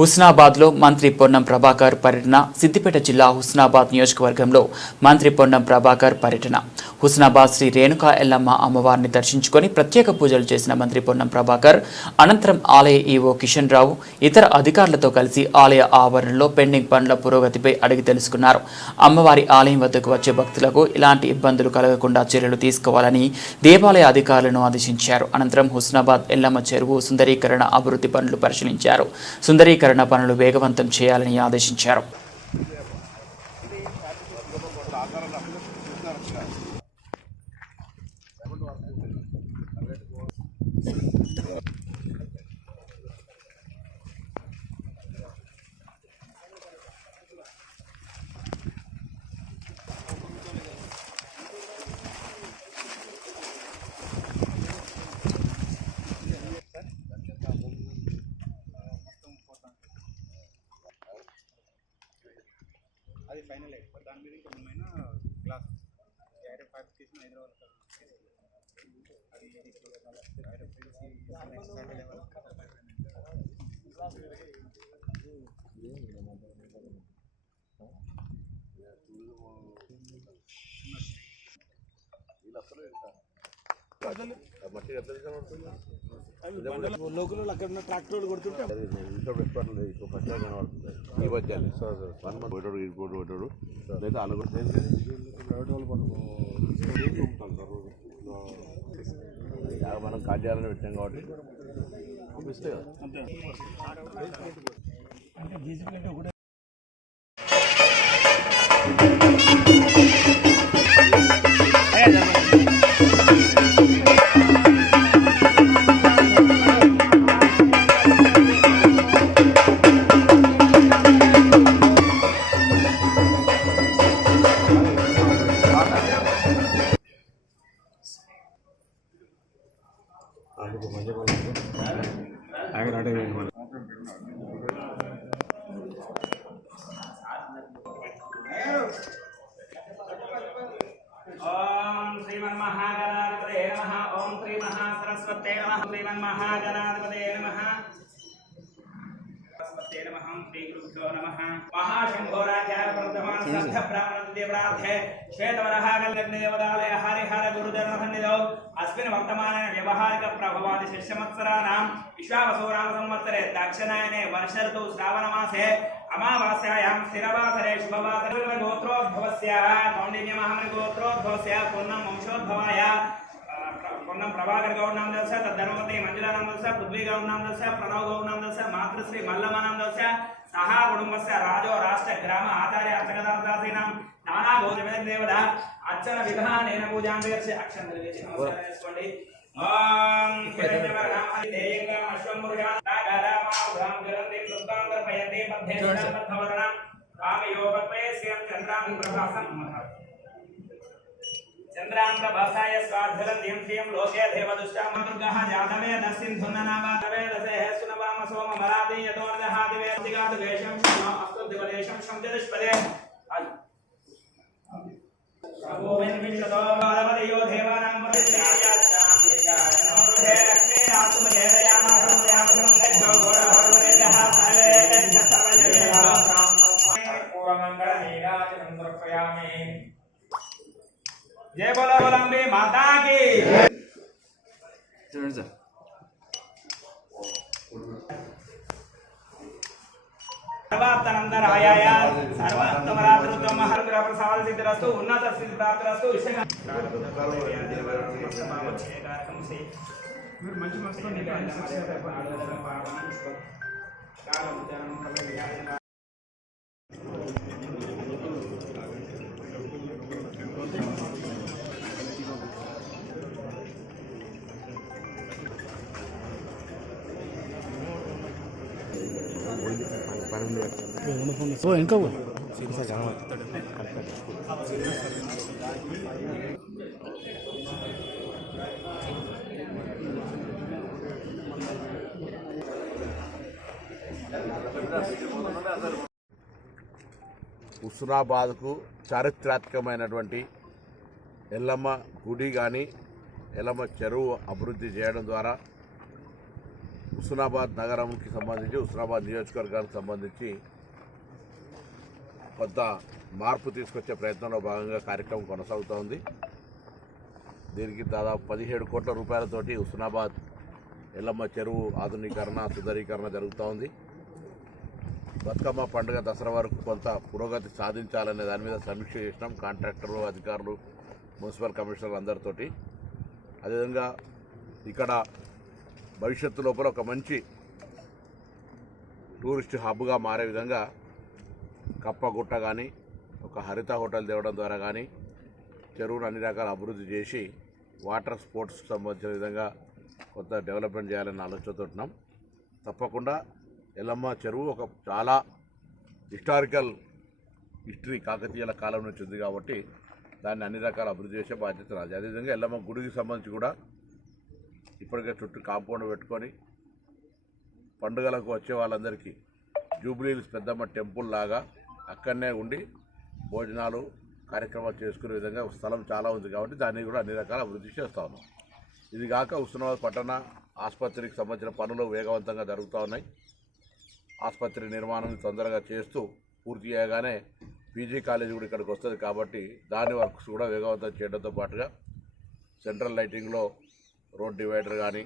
హుస్నాబాద్లో మంత్రి పొన్నం ప్రభాకర్ పర్యటన సిద్దిపేట జిల్లా హుస్నాబాద్ నియోజకవర్గంలో మంత్రి పొన్నం ప్రభాకర్ పర్యటన. హుస్నాబాద్ శ్రీ రేణుకా ఎల్లమ్మ అమ్మవారిని దర్శించుకొని ప్రత్యేక పూజలు చేసిన మంత్రి పొన్నం ప్రభాకర్ అనంతరం ఆలయ ఈవో కిషన్ రావు ఇతర అధికారులతో కలిసి ఆలయ ఆవరణలో పెండింగ్ పనుల పురోగతిపై అడిగి తెలుసుకున్నారు. అమ్మవారి ఆలయం వద్దకు వచ్చే భక్తులకు ఇలాంటి ఇబ్బందులు కలగకుండా చర్యలు తీసుకోవాలని దేవాలయ అధికారులను ఆదేశించారు. అనంతరం హుస్నాబాద్ ఎల్లమ్మ చెరువు సుందరీకరణ అభివృద్ధి పనులు పరిశీలించారు. సుందరీకరణ పనులు వేగవంతం చేయాలని ఆదేశించారు. అది ఫైనల్ అయిపోయింది దాని మీద ఇంకా మూమైనా క్లాస్ డైరెక్ట్ ఫైబ్రికేషన్ హైదరాబాద్ అది డైరెక్ట్ లోకల్ అక్కడ ఉన్న ట్రాక్టర్ కొడుతుంటే వన్ మంత్ పెట్టాడు ఇరుకోడు పెట్టాడు లేదా అనుకుంటే మనం కార్యాలయం పెట్టాం కాబట్టి పంపిస్తే మహాసరస్వతే నమ శ్రీమన్మహాగణాధిపతే నమ. సరస్వతే నమ శ్రీ గురుభ్యో నమ. మహాశంభోరాజ్యాయ ప్రవర్ధమాన సద్ధ బ్రాహ్మణ దేవరాధే శ్వేతవరహాగల్దేవదాలయ హరిహర గురుధర్మ సన్నిధౌ అస్మిన్ వర్తమాన వ్యవహారిక ప్రభవాది శిష్యమత్సరాణాం విశ్వావసూరామ సంవత్సరే దక్షిణాయనే వర్ష ఋతు శ్రావణ మాసే అమావాస్యాయాం స్థిరవాసరే శుభవాసరే. గోత్రోద్భవస్య. కౌండిన్య మహామని గోత్రోద్భవస్య పున్నం వంశోద్భవాయ. కొండం ప్ర- పొన్నం ప్రభాకర్ గౌడ్ నామ దశ తద్ధర్మవతి మంజులానం దశ పృథ్వీగా ఉన్నాం దశ ప్రణవ్గా ఉన్నాం దశ మాతృశ్రీ మల్లమానం దశ సహా కుటుంబస్ రాజో రాష్ట్ర గ్రామ ఆచార్య అర్చకదాసీనాం నానా భోజన దేవత అర్చన విధానేన పూజాం చేసి అక్షరం తెలియజేసి నమస్కారం చేసుకోండి. ఓం హిరణ్యవర్ణామహి దేయంగా అశ్వమురుగా నాగరామాభ్రాం జలంతి కృతాం దర్పయంతి మధ్యే ताम्रभासाय स्वार्धरन् धिं ह्रीं लोके देवदुष्टामदुर्गः जातवेद सिन्धुननावादवेदसेः सुनवाम सोममरादे यतोर्दहादिवेदिगातुवेषं अस्तु दिवलेशं संजदुष्पदे योदेवानां చూడండి సార్ ప్రసాద సిద్ధిరస్తు ఉన్నత స్థితి ప్రాప్తిరస్తు మంచి ఇంకా హుస్నాబాద్కు చారిత్రాత్మకమైనటువంటి ఎల్లమ్మ గుడి కానీ ఎల్లమ్మ చెరువు అభివృద్ధి చేయడం ద్వారా హుస్నాబాద్ నగరంకి సంబంధించి హుస్నాబాద్ నియోజకవర్గానికి సంబంధించి కొంత మార్పు తీసుకొచ్చే ప్రయత్నంలో భాగంగా కార్యక్రమం కొనసాగుతోంది. దీనికి దాదాపు పదిహేడు కోట్ల రూపాయలతోటి హుస్నాబాద్ ఎల్లమ్మ చెరువు ఆధునీకరణ సుందరీకరణ జరుగుతూ ఉంది బతుకమ్మ పండుగ దసరా వరకు కొంత పురోగతి సాధించాలనే దాని మీద సమీక్ష చేసినాం కాంట్రాక్టర్లు అధికారులు మున్సిపల్ కమిషనర్లు అందరితోటి. అదేవిధంగా ఇక్కడ భవిష్యత్తు లోపల ఒక మంచి టూరిస్ట్ హబ్గా మారే విధంగా కప్పగుట్ట కానీ ఒక హరిత హోటల్ తేవడం ద్వారా కానీ చెరువును అన్ని రకాల అభివృద్ధి చేసి వాటర్ స్పోర్ట్స్కి సంబంధించిన విధంగా కొంత డెవలప్మెంట్ చేయాలని ఆలోచనతో తప్పకుండా ఎల్లమ్మ చెరువు ఒక చాలా హిస్టారికల్ హిస్టరీ కాకతీయుల కాలం నుంచి ఉంది కాబట్టి దాన్ని అన్ని రకాల అభివృద్ధి చేసే బాధ్యత రాదు అదేవిధంగా ఎల్లమ్మ గుడికి సంబంధించి కూడా ఇప్పటికే చుట్టూ కాంపౌండ్ పెట్టుకొని పండుగలకు వచ్చే వాళ్ళందరికీ జూబ్లీలు పెద్దమ్మ టెంపుల్ లాగా అక్కడనే ఉండి భోజనాలు కార్యక్రమాలు చేసుకునే విధంగా స్థలం చాలా ఉంది కాబట్టి దాన్ని కూడా అన్ని రకాల అభివృద్ధి చేస్తూ ఉన్నాం. ఇది కాక ఉస్మానాబాద్ పట్టణ ఆసుపత్రికి సంబంధించిన పనులు వేగవంతంగా జరుగుతూ ఉన్నాయి. ఆసుపత్రి నిర్మాణం తొందరగా చేస్తూ పూర్తి చేయగానే పీజీ కాలేజీ కూడా ఇక్కడికి వస్తుంది కాబట్టి దాని వర్క్స్ కూడా వేగవంతం చేయడంతో పాటుగా సెంట్రల్ లైటింగ్లో రోడ్ డివైడర్ కానీ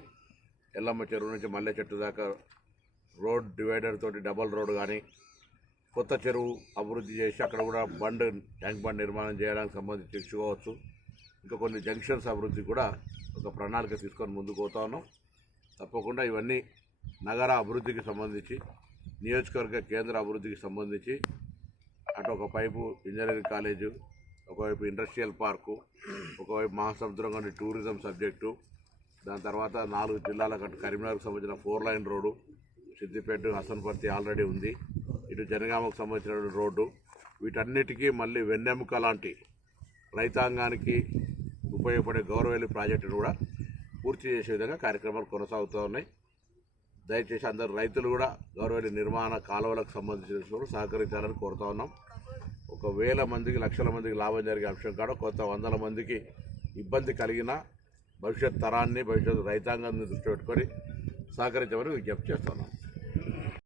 ఎల్లమ్మ చెరువు నుంచి మల్లె చెట్టు దాకా రోడ్ డివైడర్ తోటి డబల్ రోడ్ కానీ కొత్త చెరువు అభివృద్ధి చేసి అక్కడ కూడా బండ్ ట్యాంక్ బండ్ నిర్మాణం చేయడానికి సంబంధించి తెచ్చుకోవచ్చు ఇంకా కొన్ని జంక్షన్స్ అభివృద్ధి కూడా ఒక ప్రణాళిక తీసుకొని ముందుకు పోతా ఉన్నాం. తప్పకుండా ఇవన్నీ నగర అభివృద్ధికి సంబంధించి నియోజకవర్గ కేంద్ర అభివృద్ధికి సంబంధించి అటు ఒక పైపు ఇంజనీరింగ్ కాలేజు ఒకవైపు ఇండస్ట్రియల్ పార్కు ఒకవైపు మహాసముద్రం కానీ టూరిజం సబ్జెక్టు దాని తర్వాత నాలుగు జిల్లాలకు అటు కరీంనగర్కి సంబంధించిన four line road Siddipet Hasanparthy already ఉంది. ఇటు జనగామకు సంబంధించిన రోడ్డు. వీటన్నిటికీ మళ్ళీ వెన్నెముక లాంటి రైతాంగానికి ఉపయోగపడే గౌరవేలి ప్రాజెక్టును కూడా పూర్తి చేసే విధంగా కార్యక్రమాలు కొనసాగుతూ ఉన్నాయి. దయచేసి అందరు రైతులు కూడా గౌరవేలి నిర్మాణ కాలువలకు సంబంధించిన విషయంలో సహకరించాలని కోరుతా ఉన్నాం. ఒక వేల మందికి లక్షల మందికి లాభం జరిగే అంశం కాడ కొంత వందల మందికి ఇబ్బంది కలిగిన భవిష్యత్ తరాన్ని భవిష్యత్ రైతాంగాన్ని దృష్టి పెట్టుకొని సహకరించమని విజ్ఞప్తి చేస్తున్నాం.